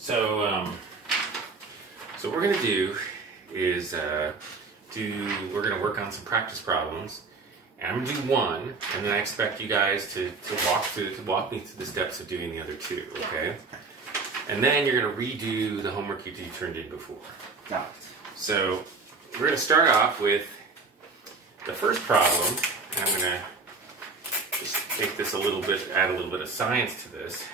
So what we're going to do is we're going to work on some practice problems. And I'm going to do one, and then I expect you guys to walk me through the steps of doing the other two, okay? And then you're going to redo the homework you turned in before. Got it. So we're going to start off with the first problem. And I'm going to just take this a little bit, add a little bit of science to this.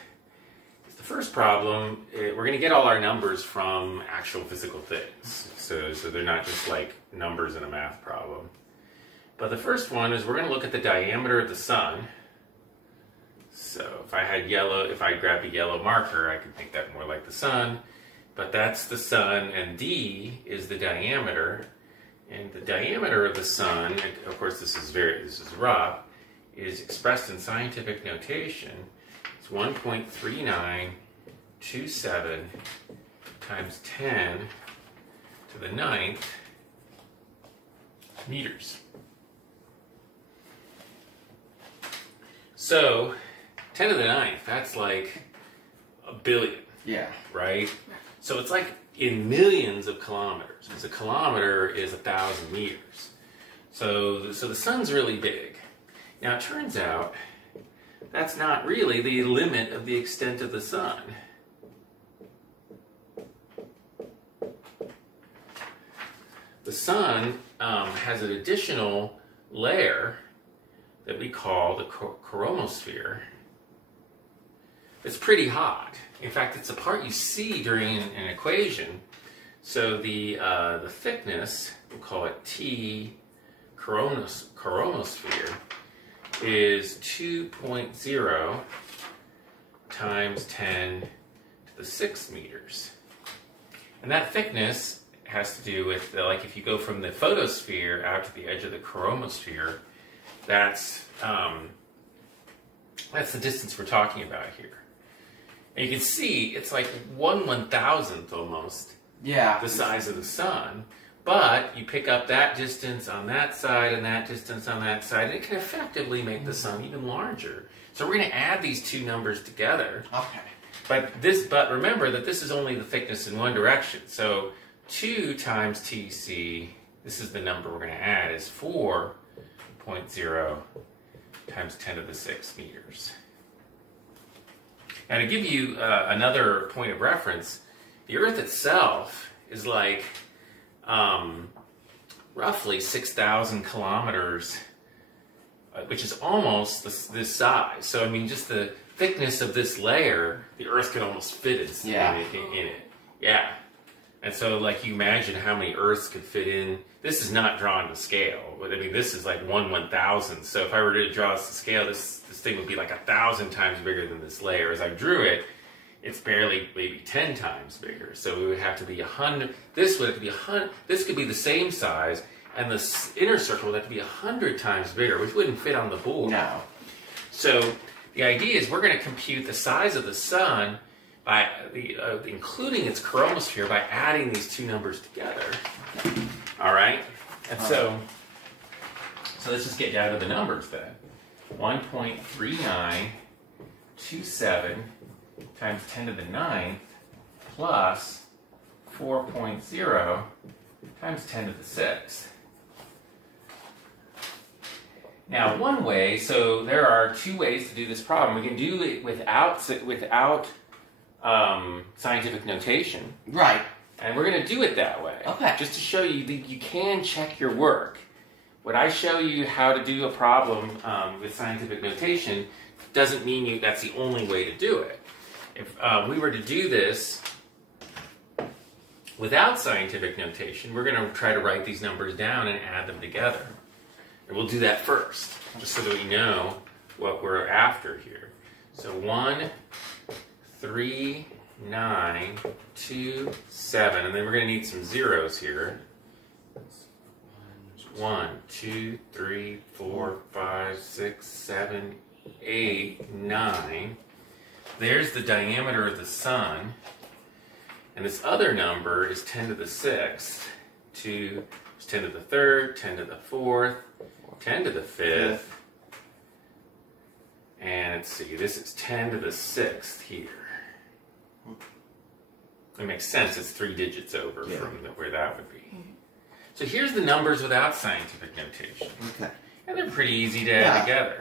The first problem, we're going to get all our numbers from actual physical things. So they're not just like numbers in a math problem. But the first one is we're going to look at the diameter of the sun. So if I grabbed a yellow marker, I could make that more like the sun. But that's the sun, and D is the diameter. And the diameter of the sun, of course this is rough, is expressed in scientific notation. It's 1.3927 times 10 to the 9th meters. So 10 to the 9th, that's like a billion. Yeah. Right? So it's like in millions of kilometers, because a kilometer is 1,000 meters. So the sun's really big. Now it turns out that's not really the limit of the extent of the sun. The sun has an additional layer that we call the chromosphere. It's pretty hot. In fact, it's the part you see during an equation. So the thickness, we'll call it T chromosphere, is 2.0 times 10 to the 6 meters. And that thickness has to do with, like, if you go from the photosphere out to the edge of the chromosphere, that's the distance we're talking about here. And you can see it's like 1/1000th almost, yeah, the size of the sun. But you pick up that distance on that side and that distance on that side, and it can effectively make the sun even larger. So we're going to add these two numbers together. Okay. But remember that this is only the thickness in one direction. So 2 times TC, this is the number we're going to add, is 4.0 times 10 to the 6 meters. Now to give you another point of reference, the Earth itself is like roughly 6,000 kilometers, which is almost this size. So I mean, just the thickness of this layer, the Earth could almost fit in it. Yeah. And so, like, you imagine how many Earths could fit in. This is not drawn to scale, but I mean, this is like 1/1000th. So if I were to draw this to scale, this thing would be like 1,000 times bigger than this layer. As I drew it, it's barely maybe 10 times bigger. So it would have to be 100. This would have to be 100. This could be the same size, and the inner circle would have to be 100 times bigger, which wouldn't fit on the board. No. So the idea is we're going to compute the size of the sun by including its chromosphere by adding these two numbers together. All right? And so let's just get down to the numbers then. 1.3927 times 10 to the 9th plus 4.0 times 10 to the 6th. Now, one way, so there are two ways to do this problem. We can do it without scientific notation. Right. And we're going to do it that way. Okay. Just to show you that you can check your work. When I show you how to do a problem with scientific notation, doesn't mean that's the only way to do it. If we were to do this without scientific notation, we're going to try to write these numbers down and add them together. And we'll do that first, just so that we know what we're after here. So 1, 3, 9, 2, 7, and then we're going to need some zeros here. 1, 2, 3, 4, 5, 6, 7, 8, 9. There's the diameter of the sun. And this other number is 10 to the 6th. 2 is 10 to the 3rd, 10 to the 4th, 10 to the 5th. And let's see, this is 10 to the 6th here. It makes sense. It's 3 digits over from where that would be. So here's the numbers without scientific notation. Okay. And they're pretty easy to add together.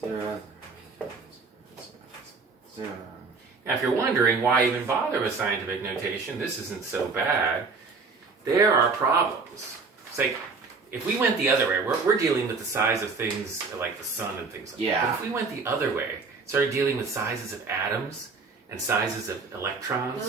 0, 0. Now, if you're wondering why even bother with scientific notation, this isn't so bad. There are problems. It's like, if we went the other way, we're dealing with the size of things like the sun and things like that. But if we went the other way, started dealing with sizes of atoms and sizes of electrons,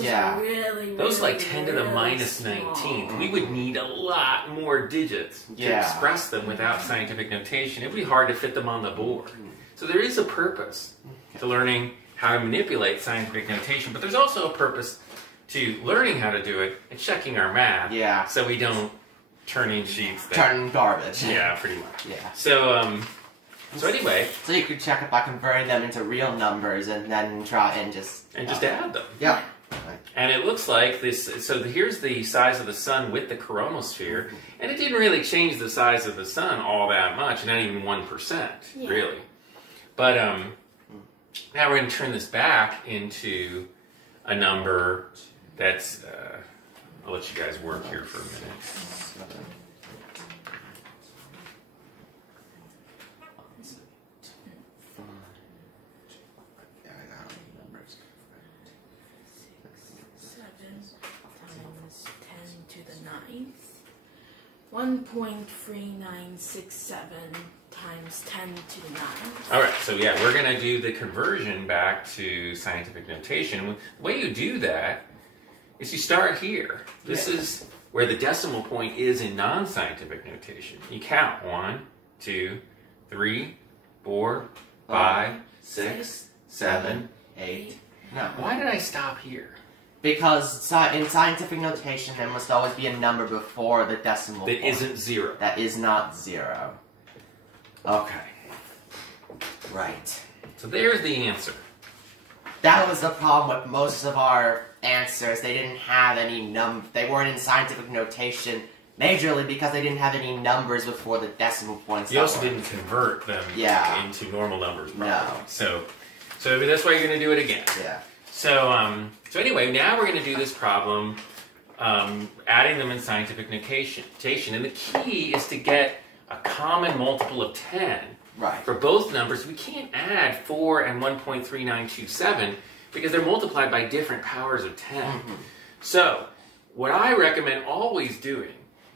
those like 10 to the minus 19th, we would need a lot more digits to express them without scientific notation. It would be hard to fit them on the board. So there is a purpose to learning how to manipulate scientific notation, but there's also a purpose to learning how to do it and checking our math so we don't turn in sheets that... Turn garbage. Yeah, pretty much. Yeah. So anyway... So you could check it by converting them into real numbers and then try and just... And just add them. Yeah. And it looks like this... So here's the size of the sun with the coronal sphere, and it didn't really change the size of the sun all that much, not even 1%, really. But now we're going to turn this back into a number that's... I'll let you guys work here for a minute. Times 10 to the 9th. 1.3967 times 10 to the 9th. All right, so yeah, we're going to do the conversion back to scientific notation. The way you do that is you start here. This is where the decimal point is in non-scientific notation. You count 1, 2, 3, 4, 5, 6, 7, 8. No. Why did I stop here? Because in scientific notation, there must always be a number before the decimal point. That isn't 0. That is not 0. Okay. Right. So there's the answer. That was the problem with most of our answers. They didn't have any they weren't in scientific notation majorly because they didn't have any numbers before the decimal points. You also didn't convert them into normal numbers properly. No. So that's why you're going to do it again. Yeah. So anyway, now we're going to do this problem, adding them in scientific notation. And the key is to get a common multiple of 10 for both numbers. We can't add 4 and 1.3927 because they're multiplied by different powers of 10. So what I recommend always doing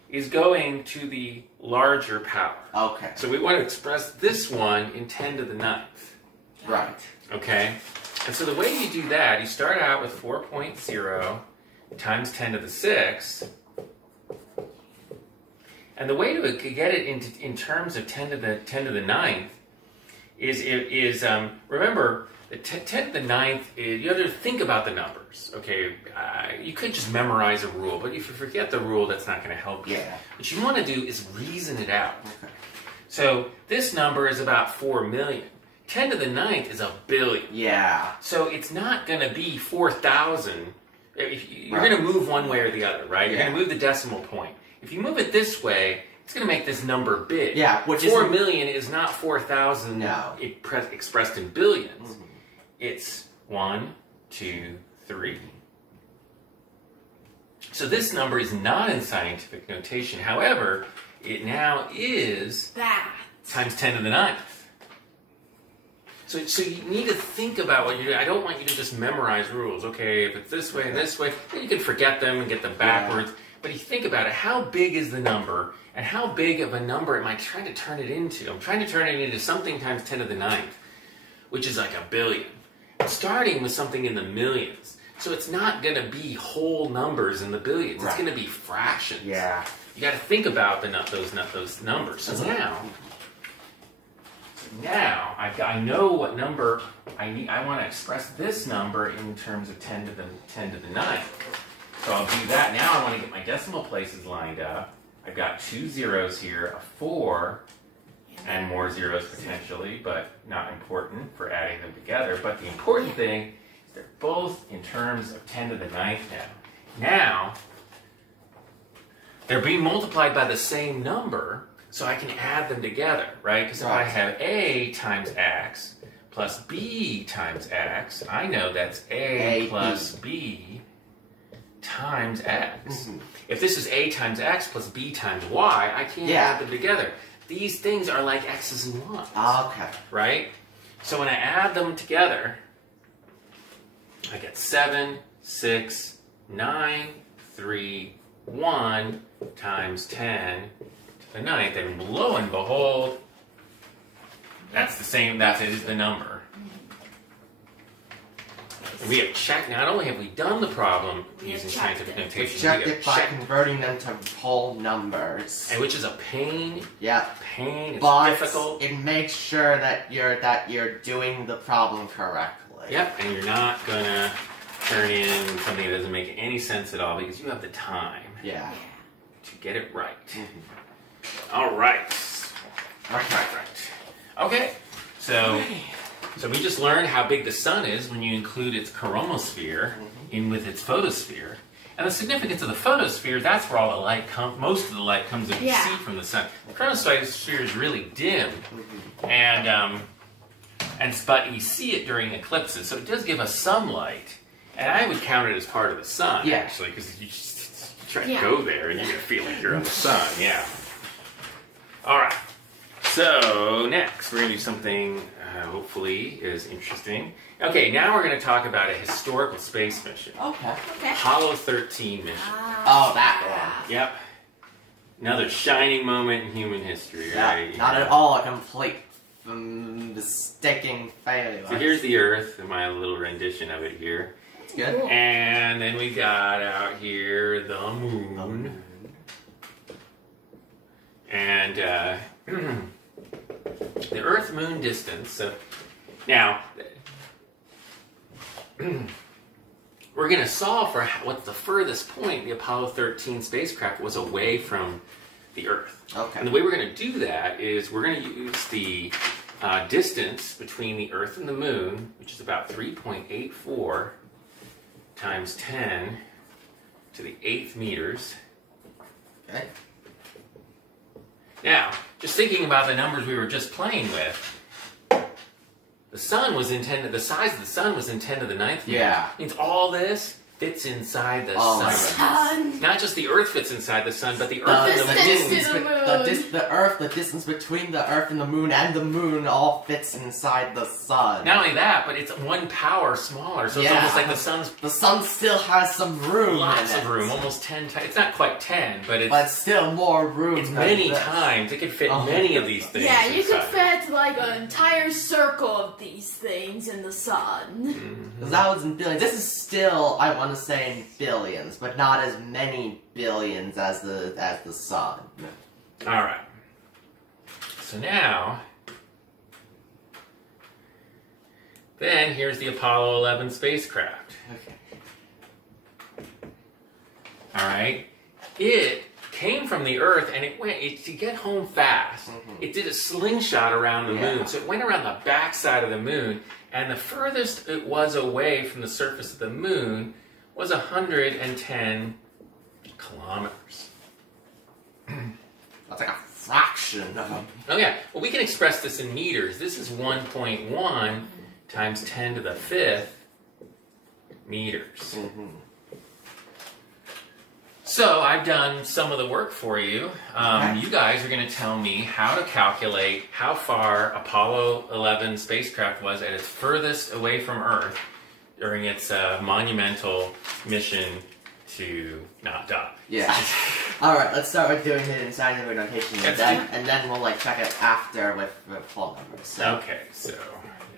is going to the larger power. Okay. So we want to express this one in 10 to the 9th. Right. Okay? And so the way you do that, you start out with 4.0 times 10 to the 6. And the way to get it in terms of 10 to the 9th is remember, the 10 to the 9th, you have to think about the numbers, okay? You could just memorize a rule, but if you forget the rule, that's not going to help you. What you want to do is reason it out. Okay. So this number is about 4 million. 10 to the 9th is a billion. Yeah. So it's not going to be 4,000. You're going to move one way or the other, right? You're going to move the decimal point. If you move it this way, it's going to make this number big. Yeah, which 4 million is not 4,000 No. expressed in billions. It's 1, 2, 3. So this number is not in scientific notation. However, it now is times 10 to the 9th. So you need to think about what you're doing. I don't want you to just memorize rules. Okay, if it's this way and this way, then you can forget them and get them backwards. But you think about it, how big is the number, and how big of a number am I trying to turn it into? I'm trying to turn it into something times 10 to the 9th, which is like a billion. I'm starting with something in the millions. So it's not going to be whole numbers in the billions. It's going to be fractions. Yeah. You got to think about those numbers. So now I know what number I need. I want to express this number in terms of 10 to the 9th. So I'll do that. Now I want to get my decimal places lined up. I've got 2 zeros here, a 4, and more zeros potentially, but not important for adding them together. But the important thing is they're both in terms of 10 to the 9th now. Now, they're being multiplied by the same number, so I can add them together, right? Because if I have a times x plus b times x, I know that's a plus b times x. If this is a times x plus b times y, I can't add them together. These things are like x's and y's. Okay. Right? So when I add them together, I get 7, 6, 9, 3, 1 times 10 to the 9th. And lo and behold, that's the same, that is the number. And we have checked, not only have we done the problem using scientific notation, Checked it by converting them to whole numbers. And which is a pain. Yeah. Pain, it's but difficult. It makes sure that you're doing the problem correctly. Yep, and you're not gonna turn in something that doesn't make any sense at all because you have the time to get it right. All right. Okay, so we just learned how big the sun is when you include its chromosphere in with its photosphere. And the significance of the photosphere, that's where all the light comes, most of the light comes that we see from the sun. The chromosphere is really dim, but you see it during eclipses, so it does give us some light. And I would count it as part of the sun, actually, because you just try to go there and you're going to feel like you're on the sun, All right, so next we're going to do something hopefully is interesting. Okay, now we're going to talk about a historical space mission. Okay. Apollo 13 mission. Oh, that one. Yep. Another shining moment in human history, right? Not at all a complete mistaken failure. So here's the Earth, and my little rendition of it here. That's good. And then we got out here the moon. And the Earth-Moon distance. So now, we're going to solve for what's the furthest point the Apollo 13 spacecraft was away from the Earth. Okay. And the way we're going to do that is we're going to use the distance between the Earth and the Moon, which is about 3.84 times 10 to the 8th meters. Okay. Now, just thinking about the numbers we were just playing with, the sun was intended, the size of the sun was in 10 to the 9th meters. Yeah. Means all this fits inside the Oh, sun. Not just the Earth fits inside the sun, but the Earth and the Moon. The distance between the Earth and the Moon all fits inside the sun. Not only that, but it's one power smaller, so it's almost like the sun's... The sun still has some room. Lots of room, almost 10 times. It's not quite 10, but it's... But still more room. It's many times. It could fit many of these things. Yeah, you could inside. fit like an entire circle of these things in the sun. Because that was in billions. This is still, I want to say, in billions, but not as many billions as the sun. All right. So now, then here's the Apollo 11 spacecraft. Okay. All right. It came from the Earth and to get home fast. It did a slingshot around the moon. So it went around the backside of the moon, and the furthest it was away from the surface of the moon was 110 kilometers. That's like a fraction of them. Oh yeah, well we can express this in meters. This is 1.1 times 10 to the 5th meters. So I've done some of the work for you. You guys are going to tell me how to calculate how far Apollo 11 spacecraft was at its furthest away from Earth during its monumental mission to not die. Yeah. Alright, let's start with doing it in scientific notation, and then we'll check it after with full numbers. So. Okay, so...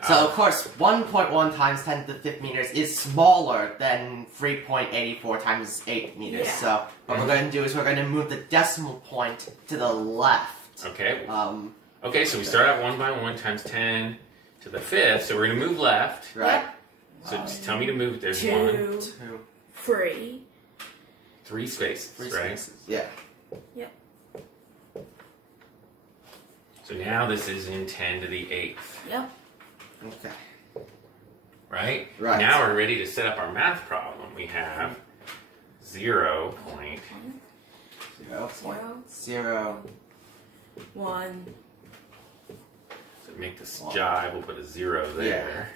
So, of course, 1.1 times 10 to the 5th meters is smaller than 3.84 times 8 meters. Yeah. So, what we're going to do is we're going to move the decimal point to the left. Okay. Okay, so we start out 1 by 1 times 10 to the 5th, so we're going to move left. Right? So just tell me to move. There's 2, 1, 3. 3 spaces, 3 right? spaces. Yeah. Yep. So now this is in 10 to the 8th. Yep. Okay. Right? Right. Now we're ready to set up our math problem. We have 0 point. 0.0. 1. To make this jive, we'll put a 0 there.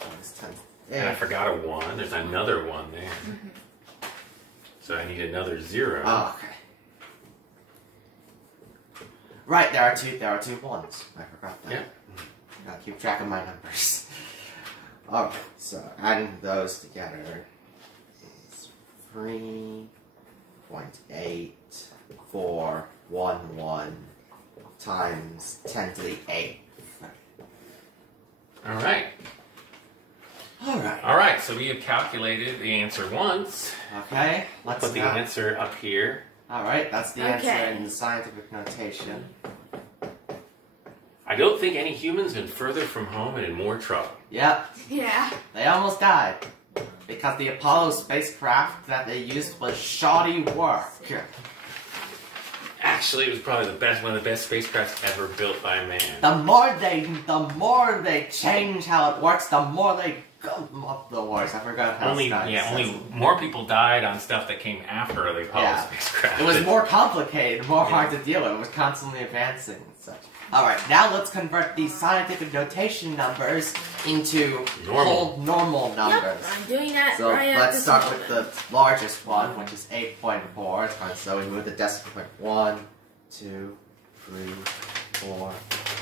Times 10 to the And I 8th. forgot a 1. There's another 1 there. So I need another 0. Oh, okay. Right, there are two ones. I forgot that. Yeah. Gotta keep track of my numbers. Alright, so adding those together is 3.8411 times 10 to the 8th. Alright. Alright. Alright, so we have calculated the answer once. Okay, let's Put the now- answer up here. Alright, that's the answer Okay. in the scientific notation. I don't think any human's been further from home and in more trouble. Yep, Yeah. they almost died. Because the Apollo spacecraft that they used was shoddy work. Actually, it was probably one of the best spacecrafts ever built by man. The more they change how it works, the more they go up the worse. I forgot how Only more people died on stuff that came after the Apollo Yeah. spacecraft. It was more complicated, more hard to deal with. It was constantly advancing and such. Alright, now let's convert these scientific notation numbers into whole normal numbers. Yep, I'm doing that So right at let's this start moment. with the largest one, which is 8.4. So we move the decimal point 1, 2, 3, 4,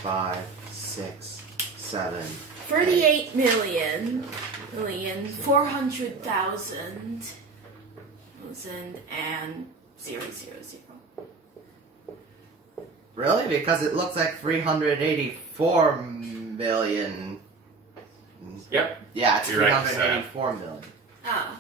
5, 6, 7. 38,400,000 and 000. Really? Because it looks like 384 million. Yep. Yeah, it's You're right, 384 million. Oh.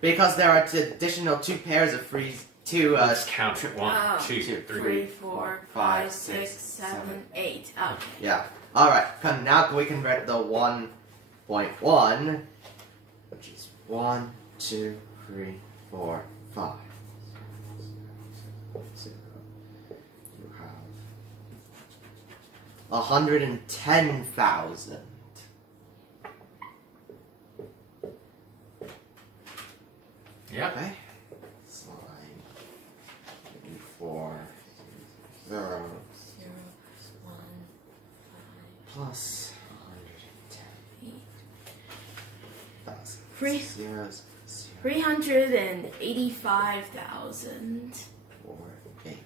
Because there are additional two pairs of Let's count. 1, Oh. 2, 2, 3. 3, 4, 5, 6, 7, 8. Okay. Yeah. Alright, now we convert the 1.1, which is 1, 2, 3, 4, 5. So you have 110,000. Yep. Okay. Slide 4, 0, 0, 1, plus 8. 110,000. Three- Zeros, 385,000. 4, 8.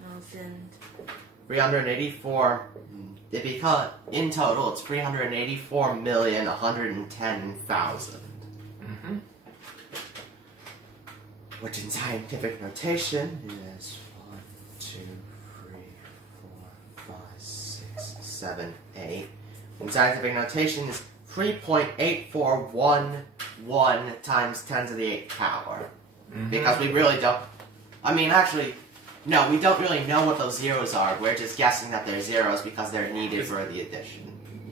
384. Because in total, it's 384,110,000. Mm-hmm. Which in scientific notation is 1, 2, 3, 4, 5, 6, 7, 8. In scientific notation is 3.8411 times 10 to the 8th power. Mm-hmm. Because we really don't. I mean, actually, no, we don't really know what those zeros are. We're just guessing that they're zeros because they're needed for the addition.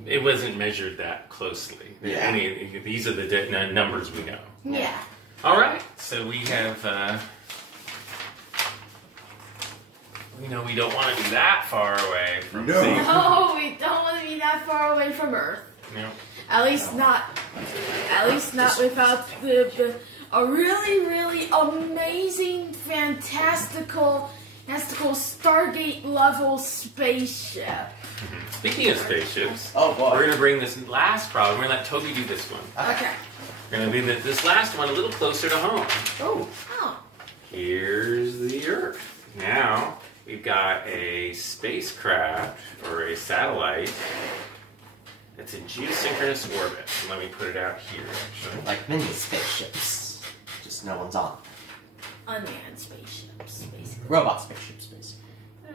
It wasn't measured that closely. Yeah. I mean, these are the numbers we know. Yeah. All right, so we have. We know we don't want to be that far away from. No. Zeta. No, we don't want to be that far away from Earth. No. At least not without a really, really amazing, fantastical Stargate level spaceship. Speaking of spaceships, Oh boy. we're going to bring this last problem. We're going to let Toby do this one. Okay. We're going to bring this last one a little closer to home. Oh. Oh. Here's the Earth. Now, we've got a spacecraft or a satellite that's in geosynchronous orbit. And let me put it out here, actually. Like mini spaceships. Just no one's on. Unmanned spaceships, basically. Robot spaceships, basically.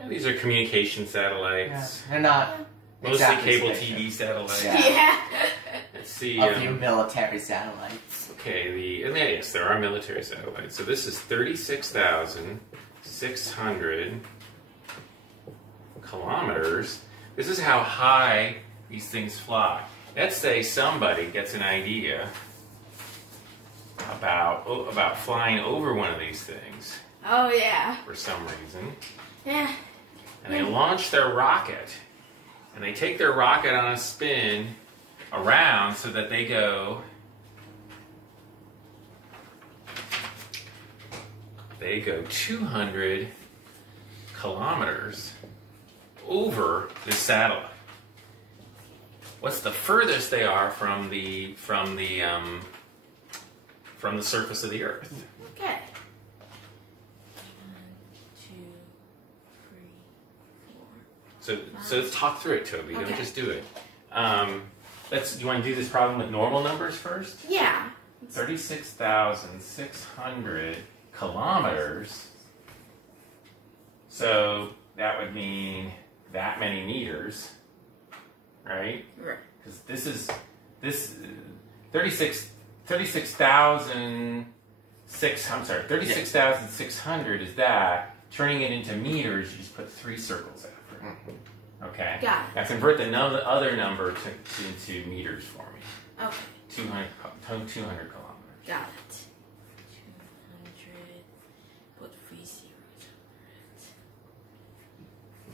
These are communication satellites. They're not Mostly exactly cable spaceships. TV satellites. Yeah. Yeah. Let's see. A few military satellites. Okay, yes, there are military satellites. So this is 36,600 kilometers. This is how high these things fly. Let's say somebody gets an idea about flying over one of these things Oh yeah. for some reason. Yeah. And they launch their rocket. And they take their rocket on a spin around so that they go 200 kilometers over the satellite. what's the furthest they are from the surface of the Earth. Okay. 1, 2, 3, 4. So let's talk through it, Toby. Okay. Don't just do it. Do you want to do this problem with normal numbers first? Yeah. 36,600 kilometers. So that would mean that many meters, right? Right. Because this 36,600 is that. Turning it into meters, you just put 3 circles after it. Okay. Got it. Now convert the other number into meters for me. Okay. 200 kilometers. Got it. 200. Put 3 zeros over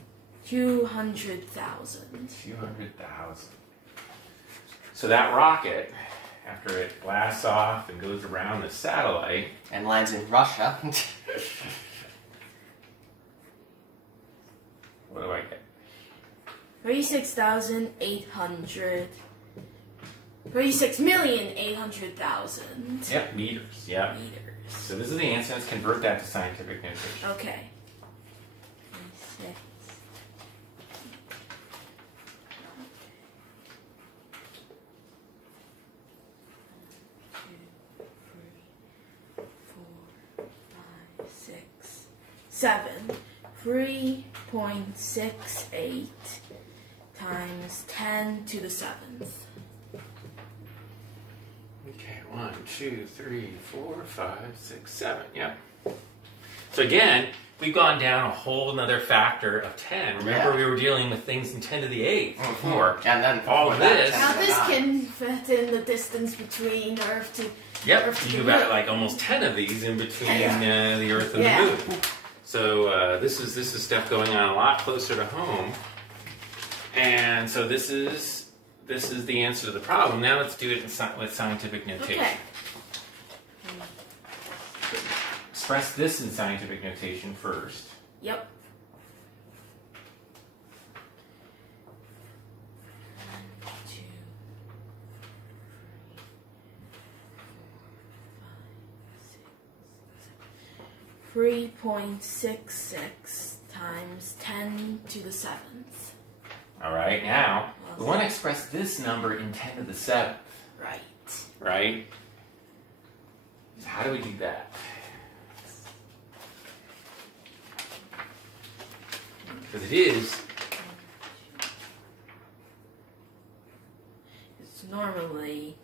it. 200,000. 200,000. So that rocket, after it blasts off and goes around the satellite, And lands in Russia. what do I get? 36,800. 36,800,000 Yep, meters. Yep. meters. So this is the answer. Let's convert that to scientific notation. Okay. 36. Two, 3, 4, 5, 6, 7. 3.68 times 10 to the 7th. Okay, 1, 2, 3, 4, 5, 6, 7. Yep. So again, we've gone down a whole nother factor of 10. Remember, Yeah. we were dealing with things in 10 to the 8th before. And then All before of that, this- 10 Now to this 9. can fit in the distance between Earth to Yep, Earth to you the got moon. like almost 10 of these in between Yeah. the Earth and Yeah. the Moon. So this is stuff going on a lot closer to home, and so this is the answer to the problem. Now let's do it with scientific notation. Okay. Express this in scientific notation first. Yep. 3.66 times 10 to the 7th. All right, now we want to express this number in 10 to the 7th, Right. right? So how do we do that? Because It's normally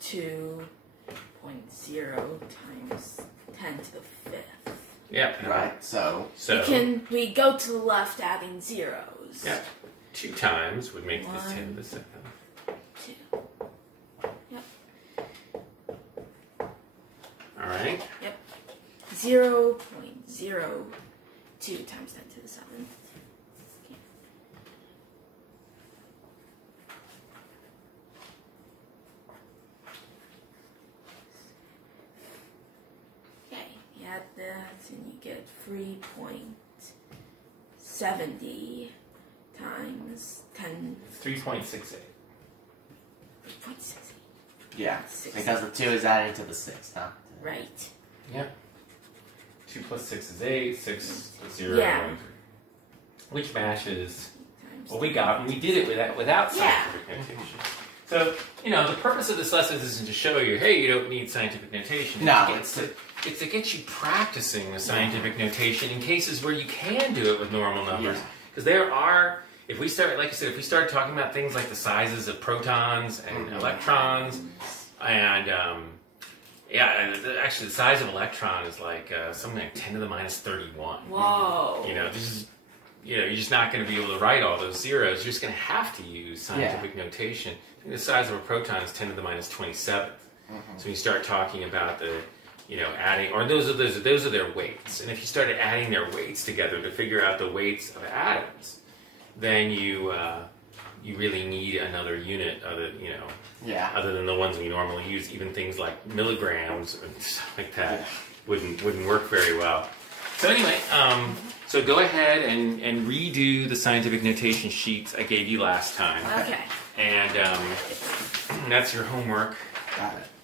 2.0 times 10 to the 5th. yeah, Right, so So We go to the left adding zeros. yeah, 2 times would make this 1, 10 to the 7th. 2. Yep. All right. Yep. 0.02 times 10 to the 7th. Okay, you add that and you get 3.70 times 10. 3.68. 3.68. yeah, 6. because the 2 is added to the 6, huh? Right. Yep. 2 plus 6 is 8. 6 is 0. Yeah. 1, 3. Which matches Times what we got when we did it without Yeah. scientific notation. So, the purpose of this lesson isn't to show you, hey, you don't need scientific notation. No, it's to get you practicing with scientific notation in cases where you can do it with normal numbers. Yeah. Because there are, if we start, like I said, if we start talking about things like the sizes of protons and electrons, and actually the size of electron is like something like 10 to the minus 31. Whoa. This is, you're just not going to be able to write all those zeros. You're just going to have to use scientific notation. I think the size of a proton is 10 to the minus 27th. So when you start talking about the, adding, or those are their weights. And if you started adding their weights together to figure out the weights of atoms, then you really need another unit other than the ones we normally use. Even things like milligrams and stuff like that wouldn't work very well. So anyway, so go ahead and redo the scientific notation sheets I gave you last time. Okay. And that's your homework. Got it.